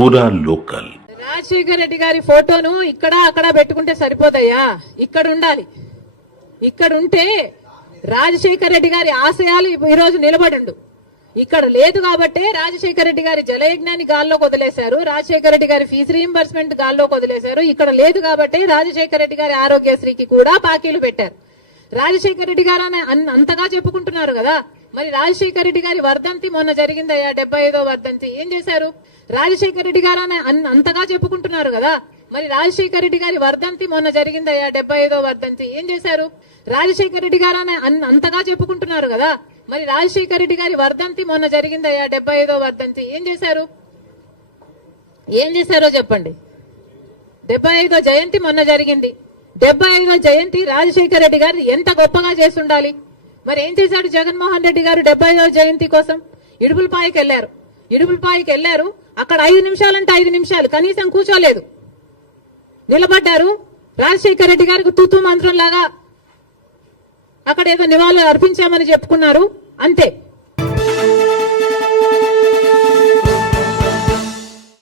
పూరా లోకల్. రాజశేఖర రెడ్డి గారి ఫోటోను ఇక్కడ అక్కడ పెట్టుకుంటే సరిపోతాయా? ఇక్కడ ఉండాలి. ఇక్కడ ఉంటే రాజశేఖర రెడ్డి గారి ఆశయాలు ఈ రోజు నిలబడిండు. ఇక్కడ లేదు కాబట్టే రాజశేఖర రెడ్డి గారి జలయజ్ఞాన్ని గాల్లోకి వదిలేశారు, రాజశేఖర రెడ్డి గారి ఫీజు రీయింబర్స్మెంట్ గాల్లోకి వదిలేశారు. ఇక్కడ లేదు కాబట్టే రాజశేఖర రెడ్డి గారి ఆరోగ్యశ్రీకి కూడా పాకీలు పెట్టారు. రాజశేఖర రెడ్డి గారు అంతగా చెప్పుకుంటున్నారు కదా, మరి రాజశేఖర రెడ్డి గారి వర్ధంతి మొన్న జరిగిందయ్యా, 75వ వర్ధంతి. ఏం చేశారు? రాజశేఖర రెడ్డి గారు అంతగా చెప్పుకుంటున్నారు కదా, మరి రాజశేఖర రెడ్డి గారి వర్ధంతి మొన్న జరిగిందయ్యా, 75వ వర్ధంతి. ఏం చేశారు? రాజశేఖర రెడ్డి గారు అంతగా చెప్పుకుంటున్నారు కదా, మరి రాజశేఖర రెడ్డి గారి వర్ధంతి మొన్న జరిగిందయ్యా, 75వ వర్ధంతి. ఏం చేశారు? ఏం చేశారో చెప్పండి. 75వ జయంతి మొన్న జరిగింది. 75వ జయంతి రాజశేఖర రెడ్డి గారు ఎంత గొప్పగా చేస్తుండాలి. మరి ఏం చేశాడు జగన్మోహన్ రెడ్డి గారు 75వ జయంతి కోసం? ఇడుపులపాయకి వెళ్లారు. అక్కడ 5 నిమిషాలంటే 5 నిమిషాలు కనీసం కూర్చోలేదు, నిలబడ్డారు. రాజశేఖర రెడ్డి గారికి తూతూ మంత్రం లాగా అక్కడ ఏదో నివాళులు అర్పించామని చెప్పుకున్నారు, అంతే.